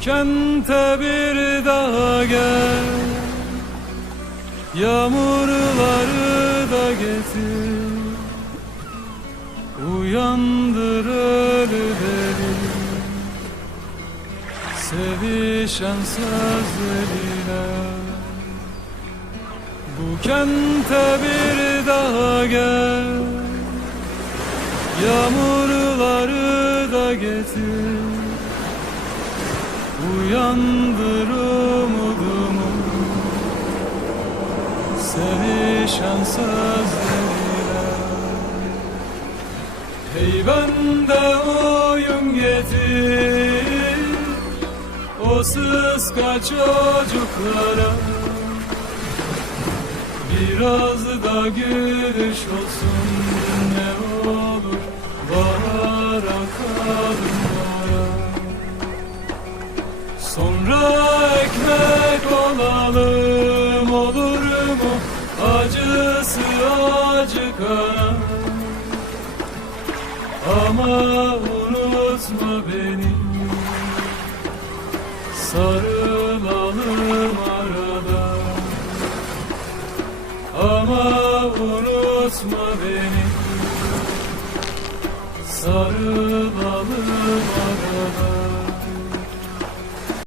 kente bir daha gel. Yağmurları da getir. Uyandır ölüleri Sevişen sözleriyle Bu kente bir daha gel. Yağmurları da getir Uyandır umudumu Sevişen sözleriyle Hey bende oyun getir. O sıska çocuklara. Biraz da gülüş olsun ne olur olalım olur mu? Acısı acıkana Ama unutma beni. Sarılalım arada. Ama unutma beni. Sarılalım